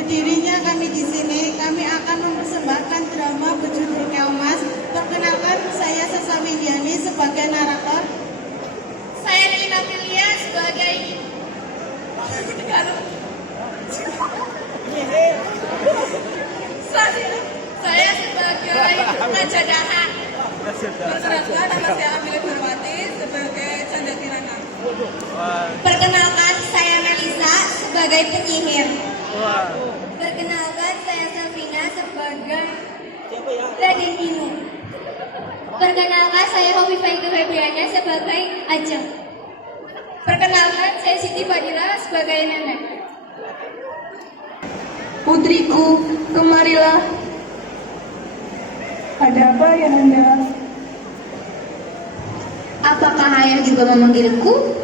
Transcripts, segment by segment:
Berdirinya kami di sini, kami akan mempersembahkan drama berjudul Keomas. Perkenalkan, saya Sasa Windiani sebagai narator. Saya Lina Filia sebagai saya sebagai Raja Daha. Perkenalkan, nama saya Amelia Farwati sebagai Canda Kirana. Perkenalkan, saya Melisa sebagai penyihir. Perkenalkan, saya Selvina sebagai Raden Inu. Perkenalkan, saya Hovifah Febriana sebagai Ajeng. Perkenalkan, saya Siti Fadila sebagai Nenek. Putriku, kemarilah. Ada apa ya Nanda? Apakah ayah juga memanggilku?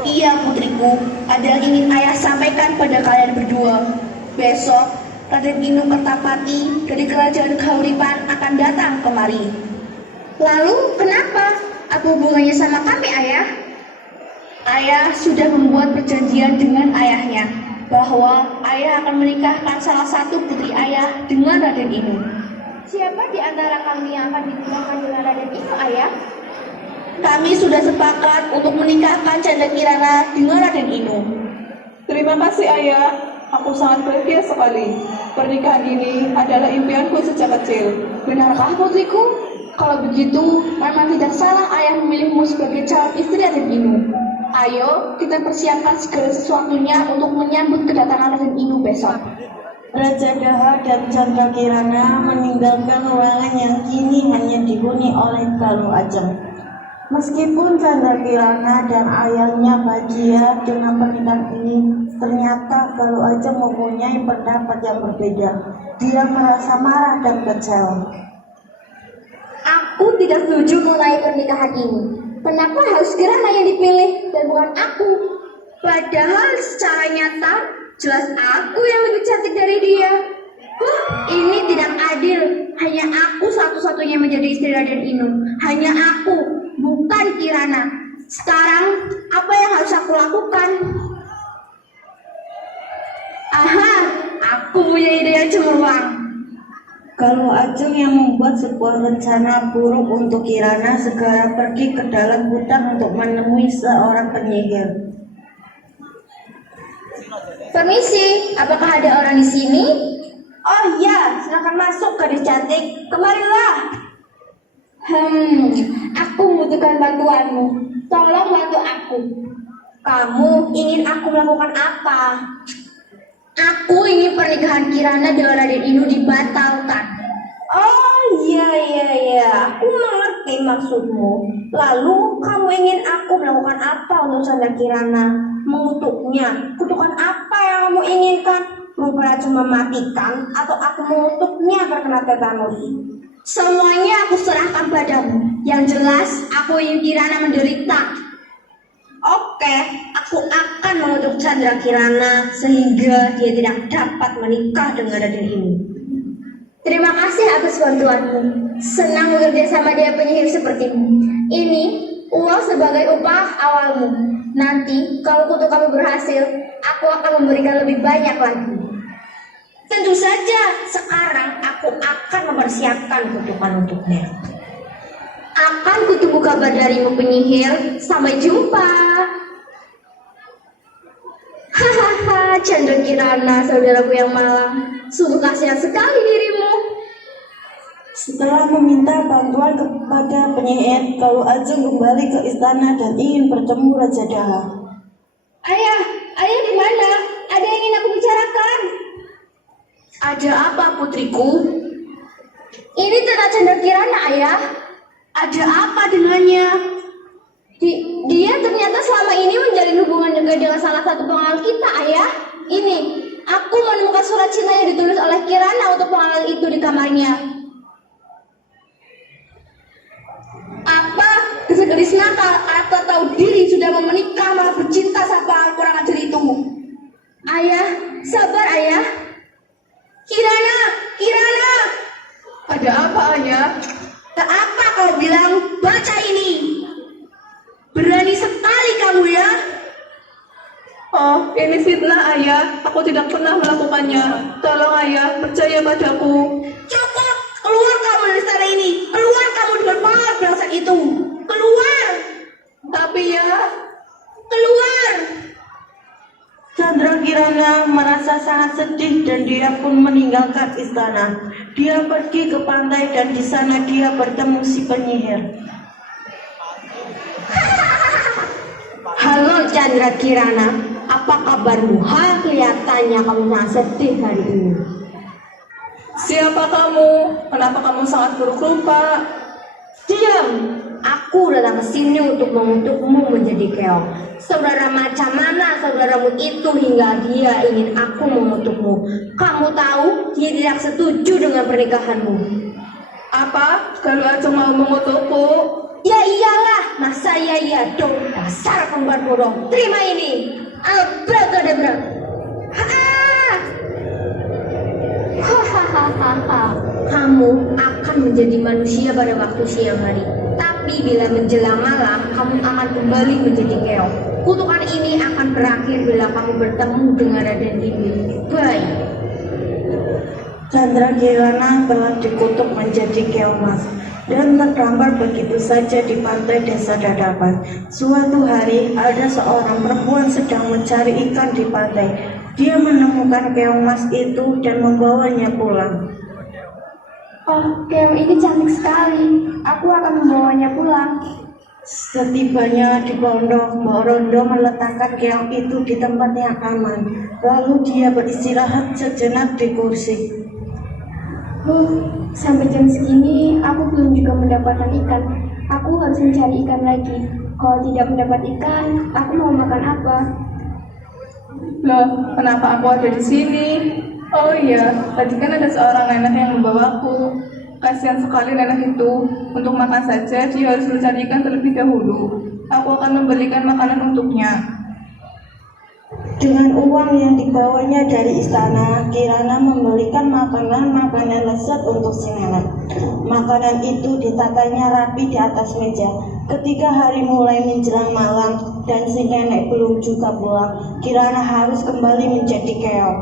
Iya putriku, ada yang ingin ayah sampaikan pada kalian berdua. Besok, Raden Inu Kertapati dari Kerajaan Kahuripan akan datang kemari. Lalu, kenapa? Apa hubungannya sama kami, ayah? Ayah sudah membuat perjanjian dengan ayahnya bahwa ayah akan menikahkan salah satu putri ayah dengan Raden Inu. Siapa di antara kami yang akan dinikahkan dengan Raden Inu, ayah? Kami sudah sepakat untuk menikahkan Canda Kirana dengan Raden Inu. Terima kasih ayah, aku sangat bahagia sekali. Pernikahan ini adalah impianku sejak kecil. Benarkah putriku? Kalau begitu, memang tidak salah ayah memilihmu sebagai calon istri Raden Inu. Ayo, kita persiapkan segala sesuatunya untuk menyambut kedatangan Raden Inu besok. Raja Daha dan Chandra Kirana meninggalkan ruangan yang kini hanya dihuni oleh Galuh Ajeng. Meskipun Chandra Kirana dan ayahnya bahagia dengan pernikahan ini, ternyata Galuh Ajeng mempunyai pendapat yang berbeda. Dia merasa marah dan kecewa. Aku tidak setuju mengenai pernikahan ini. Kenapa harus Kirana yang dipilih dan bukan aku? Padahal secara nyata, jelas aku yang lebih cantik dari dia. Ini tidak adil. Hanya aku satu-satunya menjadi istri Raden Inu. Hanya aku, bukan Kirana. Sekarang, apa yang harus aku lakukan? Aha, aku punya ide yang cemerlang. Galuh Ajeng yang membuat sebuah rencana buruk untuk Kirana segera pergi ke dalam hutan untuk menemui seorang penyihir. Permisi, apakah ada orang di sini? Oh iya, silakan masuk gadis cantik. Kemarilah. Aku membutuhkan bantuanmu. Tolong bantu aku. Kamu ingin aku melakukan apa? Aku ingin pernikahan Kirana dengan Raden Inu dibatalkan. Oh iya, aku mengerti maksudmu. Lalu kamu ingin aku melakukan apa untuk Canda Kirana? Mengutuknya. Kutukan apa yang kamu inginkan? Berupa racun mematikan atau aku mengutuknya terkena tetanus? Semuanya aku serahkan padamu. Yang jelas, aku ingin Kirana menderita. Oke, aku akan mengutuk Chandra Kirana sehingga dia tidak dapat menikah dengan Raden Inu. Terima kasih atas bantuanmu. Senang bekerja sama dia penyihir sepertimu. Ini uang sebagai upah awalmu. Nanti kalau kutuk kamu berhasil, aku akan memberikan lebih banyak lagi. Tentu saja, sekarang aku akan mempersiapkan kutukan untuknya. Akan kutunggu kabar darimu penyihir. Sampai jumpa. Hahaha, Chandra Kirana, saudaraku yang malang. Sungguh kasihan sekali dirimu. Setelah meminta bantuan kepada penyihir, Galuh Ajeng kembali ke istana dan ingin bertemu Raja Daha. Ayah di mana? Ada yang ingin aku bicarakan. Ada apa putriku? Ini tentang Chandra Kirana, ayah. Ada apa dengannya? Dia ternyata selama ini menjalin hubungan dekat dengan salah satu pengawal kita, ayah. Ini, aku menemukan surat cinta yang ditulis oleh Kirana untuk pengawal itu di kamarnya. Apa? Gelis nakal atau tahu diri sudah mau menikah malah bercinta sama kurang ajar itu? Ayah, sabar ayah. Kirana. Ada apa ayah? Tak apa kau bilang, baca ini. Berani sekali kamu ya? Oh, ini fitnah ayah. Aku Aku tidak pernah melakukannya. Tolong ayah, percaya padaku. Cukup! Keluar kamu dari istana ini! Keluar kamu dengan pengaruh brengsek itu! Keluar! Tapi ya, Keluar! Chandra Kirana merasa sangat sedih dan dia pun meninggalkan istana. Dia pergi ke pantai dan di sana dia bertemu si penyihir. Halo Chandra Kirana, apa kabarmu? Kelihatannya kamu sangat sedih hari ini. siapa kamu? Kenapa kamu sangat buruk rupa? Diam! Aku datang ke sini untuk mengutukmu menjadi keong. Saudara macam mana saudaramu itu hingga dia ingin aku mengutukmu? Kamu tahu dia tidak setuju dengan pernikahanmu. Apa? Galuh Ajeng mau mengutukku? Ya iyalah, masa iya dong, dasar kembar bodoh. Terima ini, abracadabra. Hahaha. Kamu akan menjadi manusia pada waktu siang hari. Tapi bila menjelang malam, kamu akan kembali menjadi keong. Kutukan ini akan berakhir bila kamu bertemu dengan Raden Gini. Bye. Chandra Kirana telah dikutuk menjadi keong emas dan terdampar begitu saja di pantai desa Dadapan. Suatu hari ada seorang perempuan sedang mencari ikan di pantai. Dia menemukan keong emas itu dan membawanya pulang. Oh, keong ini cantik sekali. Aku akan membawanya pulang. Setibanya di pondok, Mbak Rondo meletakkan keong itu di tempat yang aman. Lalu dia beristirahat sejenak di kursi. Sampai jam segini aku belum juga mendapatkan ikan. Aku harus mencari ikan lagi. Kalau tidak mendapat ikan, aku mau makan apa? Loh, kenapa aku ada di sini? Oh iya, tadi kan ada seorang nenek yang membawaku. Kasihan sekali nenek itu. Untuk makan saja, dia harus mencari ikan terlebih dahulu. Aku akan membelikan makanan untuknya. Dengan uang yang dibawanya dari istana, Kirana membelikan makanan-makanan lezat untuk si nenek. Makanan itu ditatanya rapi di atas meja. Ketika hari mulai menjelang malam dan si nenek belum juga pulang, Kirana harus kembali menjadi keong.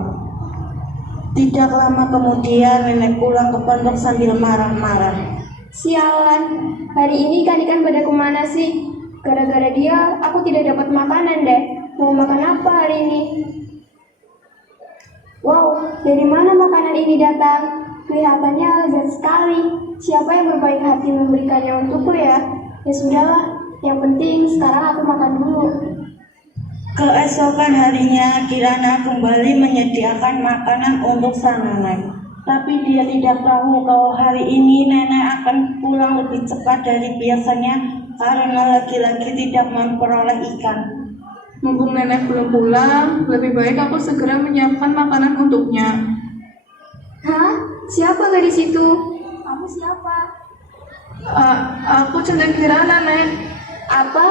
Tidak lama kemudian nenek pulang ke pondok sambil marah-marah. Sialan, hari ini ikan-ikan pada kemana sih? Gara-gara dia, aku tidak dapat makanan deh. Mau makan apa hari ini? Wow, dari mana makanan ini datang? Kelihatannya lezat sekali. Siapa yang berbaik hati memberikannya untukku ya? Ya sudahlah, yang penting sekarang aku makan dulu. Keesokan harinya, Kirana kembali menyediakan makanan untuk sang nenek. Tapi dia tidak tahu kalau hari ini nenek akan pulang lebih cepat dari biasanya karena lagi-lagi tidak memperoleh ikan. Mumpung nenek belum pulang, lebih baik aku segera menyiapkan makanan untuknya. Hah? Siapa gadis itu? Kamu siapa? Aku Chandra Kirana, Nek. Apa?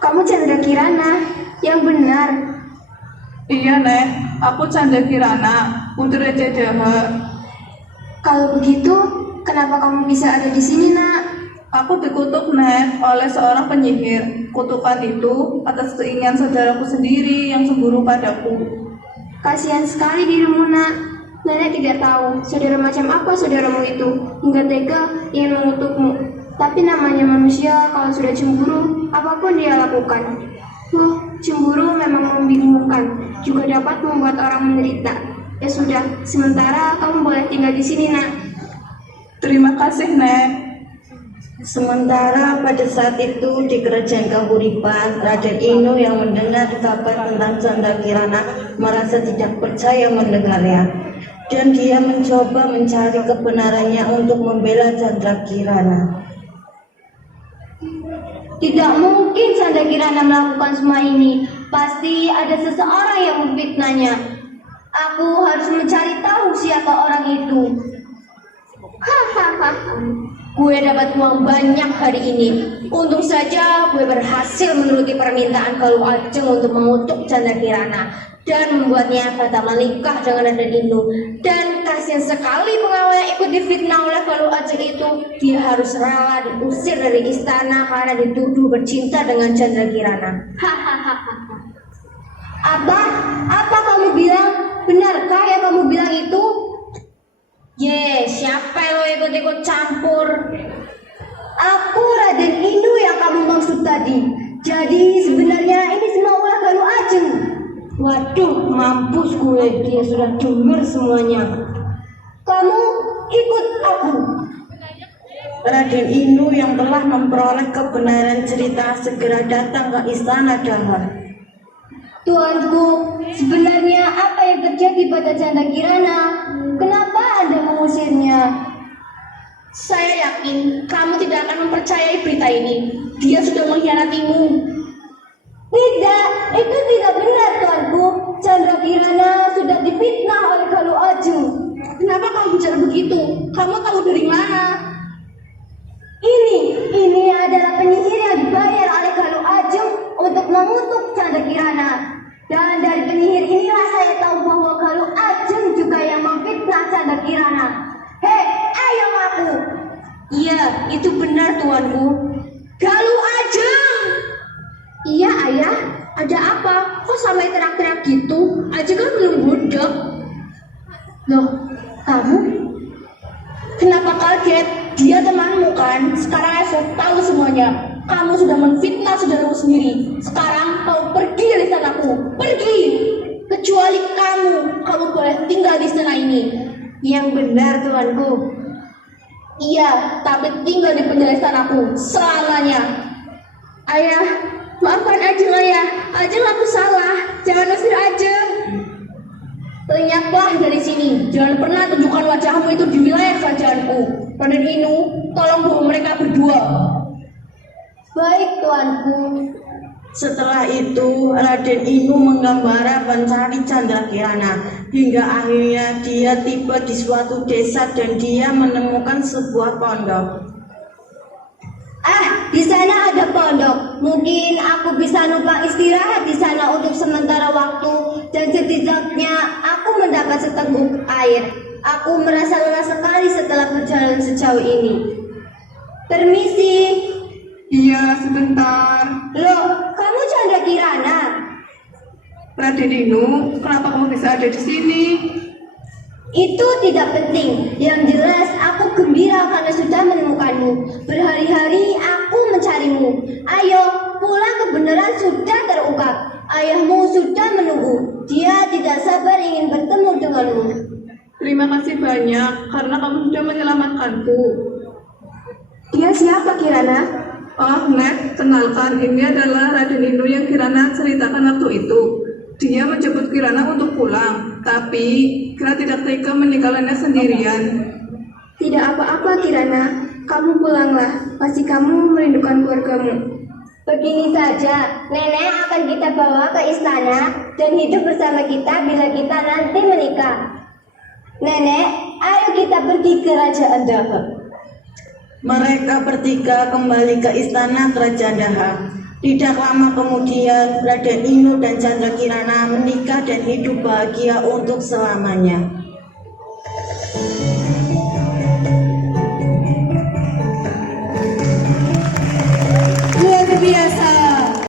Kamu Chandra Kirana? Yang benar. Iya, Nek. Aku Chandra Kirana, putri Raja Jaha. Kalau begitu, kenapa kamu bisa ada di sini, Nak? Aku dikutuk, Nek, oleh seorang penyihir. Kutukan itu atas keinginan saudaraku sendiri yang cemburu padaku. Kasihan sekali dirimu, Nak. Nenek tidak tahu saudara macam apa saudaramu itu hingga tega ingin mengutukmu. Tapi namanya manusia, kalau sudah cemburu, apapun dia lakukan. Cemburu memang membingungkan, juga dapat membuat orang menderita. Ya sudah, sementara kamu boleh tinggal di sini, Nak. Terima kasih, Nek. Sementara pada saat itu di kerajaan Kahuripan, Raden Inu yang mendengar kabar tentang Chandra Kirana merasa tidak percaya mendengarnya, dan dia mencoba mencari kebenarannya untuk membela Chandra Kirana. Tidak mungkin Chandra Kirana melakukan semua ini. Pasti ada seseorang yang memfitnahnya. Aku harus mencari tahu siapa orang itu. Hahaha. Gue dapat uang banyak hari ini. Untung saja gue berhasil menuruti permintaan Galuh Ajeng untuk mengutuk Chandra Kirana dan membuatnya batal menikah dengan Raden Inu. Dan kasihan sekali pengawal yang ikut difitnah oleh Galuh Ajeng itu. Dia harus rela diusir dari istana karena dituduh bercinta dengan Chandra Kirana. Hahaha. Apa kamu bilang benarkah yang kamu bilang itu? Siapa lo ikut-ikut campur? Aku Raden Inu yang kamu maksud tadi. Jadi sebenarnya ini semua ulah Galuh Ajeng. Waduh, mampus gue, dia sudah dengar semuanya. Kamu ikut aku. Raden Inu yang telah memperoleh kebenaran cerita segera datang ke istana Daha. Tuanku, sebenarnya apa yang terjadi pada Canda Kirana? Kenapa Anda mengusirnya? Saya yakin kamu tidak akan mempercayai berita ini. Dia sudah mengkhianatimu. Tidak, itu tidak benar tuanku. Canda Kirana sudah difitnah oleh Galuh Ajeng. Kenapa kamu bicara begitu? Kamu tahu dari mana? Ini adalah penyihir yang dibayar oleh Galuh Ajeng untuk mengutuk Canda Kirana. Dan dari penyihir inilah saya tahu bahwa Galuh Ajeng juga yang memfitnah Canda Kirana. Hei, ayo ngaku. Iya, itu benar tuanku. Galuh Ajeng! Iya ayah, ada apa? Kok sampai teriak-teriak gitu? Ajeng kan belum bodoh. Loh, kamu? Kenapa kaget? Dia temanmu kan? Sekarang saya sudah tahu semuanya. Kamu sudah menfitnah saudaramu sendiri. Sekarang kau pergi dari istanaku. Pergi! Kecuali kamu boleh tinggal di istana ini. Yang benar tuanku. Iya, tapi tinggal di penjara istanaku selamanya. Ayah, maafkan Ajeng ayah. Ajeng aku salah. Jangan usir Ajeng. Lenyaplah dari sini. Jangan pernah tunjukkan wajahmu itu di wilayah kerajaanku. Raden Inu, tolong bawa mereka berdua. Baik tuanku. Setelah itu, Raden Inu menggambara mencari Canda Kirana hingga akhirnya dia tiba di suatu desa dan dia menemukan sebuah pondok. Di sana ada pondok. Mungkin aku bisa numpang istirahat di sana untuk sementara waktu dan setidaknya aku mendapat seteguk air. Aku merasa lelah sekali setelah perjalanan sejauh ini. Permisi. Iya, sebentar. Loh, kamu Canda Kirana? Raden Inu, kenapa kamu bisa ada di sini? Itu tidak penting. Yang jelas aku gembira karena sudah menemukanmu. Berhari-hari aku mencarimu. Ayo, pulang kebenaran sudah terungkap. Ayahmu sudah menunggu. Dia tidak sabar ingin bertemu denganmu. Terima kasih banyak karena kamu sudah menyelamatkanku. Dia siapa Kirana? Oh, Nek, kenalkan, ini adalah Raden Inu yang Kirana ceritakan waktu itu. Dia menjemput Kirana untuk pulang, tapi Kirana tidak tega meninggalkannya sendirian. Tidak apa-apa Kirana, kamu pulanglah. Pasti kamu merindukan keluargamu. Begini saja, nenek akan kita bawa ke istana dan hidup bersama kita bila kita nanti menikah. Nenek, ayo kita pergi ke Kerajaan Daha. Mereka bertiga kembali ke istana Kerajaan Daha. Tidak lama kemudian, Raden Inu dan Canda Kirana menikah dan hidup bahagia untuk selamanya.